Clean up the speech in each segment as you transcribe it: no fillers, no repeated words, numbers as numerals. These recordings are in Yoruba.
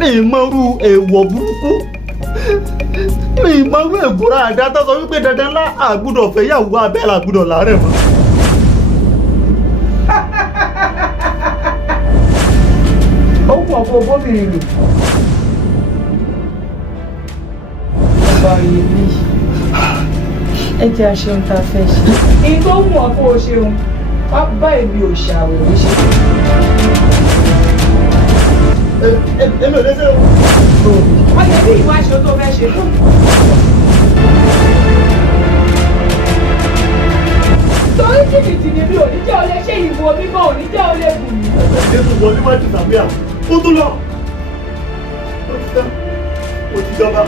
mi mọ̀rú èèwọ̀ burúkú mi mọ̀rú ègúrà àdá tó sọ wípé dandan ńlá àgbúdọ̀ fẹ́ yàwó abẹ́ làgbúdọ̀ láàrẹ̀ mọ́. ó wù ọ̀pọ̀ bóbìnrin lò. ọba yìí ẹ jẹ́ àṣeun tá a fẹ́ ṣe. ìgbó wù ọ̀pọ̀ o ṣeun wá bá èmi ò ṣàwòrán ṣe. èmi ò lè ṣe o. wọ́n yẹ bí ìwà aṣọ tó fẹ́ ṣe. torí jìbìtì ni mi ò ní jẹ́ o lè ṣe ìwọ mímọ́ ò ní jẹ́ o lè bù mí. Jésù wọ níwájú tàbí à ó tún lọ ó ti tán ó ti jọba.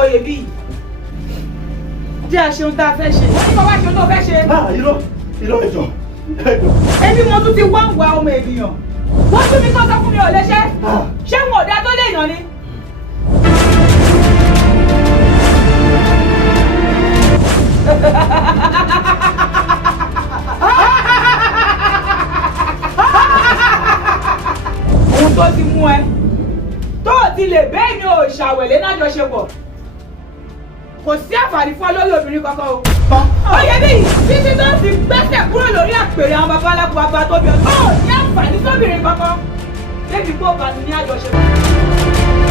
Oyè bí jẹ́ àṣeun tá a fẹ́ ṣe. wọ́n ní bàbá àṣeun tó fẹ́ ṣe. irọ́ ẹjọ́. ẹbí wọn tún ti wá ń wá ọmọ ènìyàn. wọ́n tún ní kó sọ fún mi ò léṣẹ́. ṣé wọn ò dá tó lè yàn ni. ohun tó ti mú ẹ tó ti lè bẹ́ẹ̀ ni ò ṣàwẹ̀lé náà jọ ṣe pọ̀ kò sí àǹfààní fún ọ lórí obìnrin kankan o. oyè bí títí tó fi gbẹ́sẹ̀ kúrò lórí àpèrè àwọn baba aláko baba tó bí ọ ní àǹfààní sóbìnrin kankan débi kó bá ní àjọṣepọ̀.